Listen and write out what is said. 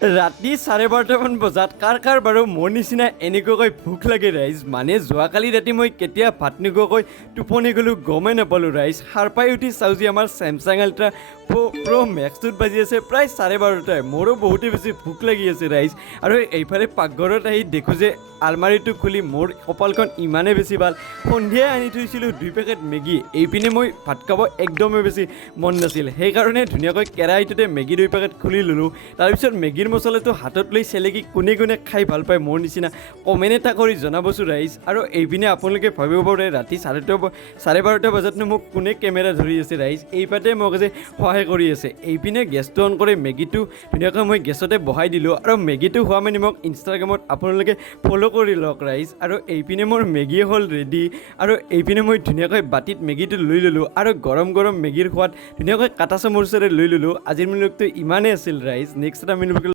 ৰাতি 12:30 বজাত কাৰ বাৰু মোৰ নিচিনা এনেকুৱাকৈ ভোক লাগে ৰাইজ। মানে যোৱাকালি ৰাতি মই কেতিয়া ভাত নোখোৱাকৈ টোপনি গ'লোঁ গমেই নাপালোঁ ৰাইজ। সাৰ পাই উঠি চাওঁ যে আমাৰ চেমচাং আল্ট্ৰা প্ৰ' মেক্সটোত বাজি আছে প্ৰায় 12:30। মোৰো বহুতেই বেছি ভোক লাগি আছে ৰাইজ। আৰু এইফালে পাকঘৰত আহি দেখোঁ যে আলমাৰীটো খুলি মোৰ কপালখন ইমানেই বেছি ভাল, সন্ধিয়াই আনি থৈছিলোঁ 2 পেকেট মেগী। এইপিনে মই ভাত খাব একদমেই বেছি মন নাছিল, সেইকাৰণে ধুনীয়াকৈ কেৰাহীটোতে মেগী 2 পেকেট খুলি ল'লোঁ। তাৰপিছত মেগীৰ মছলাটো হাতত লৈ চেলেকি কোনে খাই ভাল পায় মোৰ নিচিনা কমেণ্ট এটা কৰি জনাবচোন ৰাইজ। আৰু এইপিনে আপোনালোকে ভাবিব পাৰে ৰাতি 12:30 বজাতনো মোক কোনে কেমেৰা ধৰি আছে ৰাইজ। এইপাতে মোক যে সহায় কৰি আছে। এইপিনে গেছটো অন কৰি মেগীটো ধুনীয়াকৈ মই গেছতে বহাই দিলোঁ। আৰু মেগীটো হোৱা মানে মোক ইনষ্টাগ্ৰামত আপোনালোকে ফ'ল' কৰি লওক ৰাইজ। আৰু এইপিনে মোৰ মেগী হ'ল ৰেডি। আৰু এইপিনে মই ধুনীয়াকৈ বাতিত মেগীটো লৈ ল'লোঁ আৰু গৰম গৰম মেগীৰ সোৱাদ ধুনীয়াকৈ কাটা চামুচেৰে লৈ ল'লোঁ। আজিৰ মিনিটটো ইমানেই আছিল ৰাইজ। নেক্সট এটা মিনিট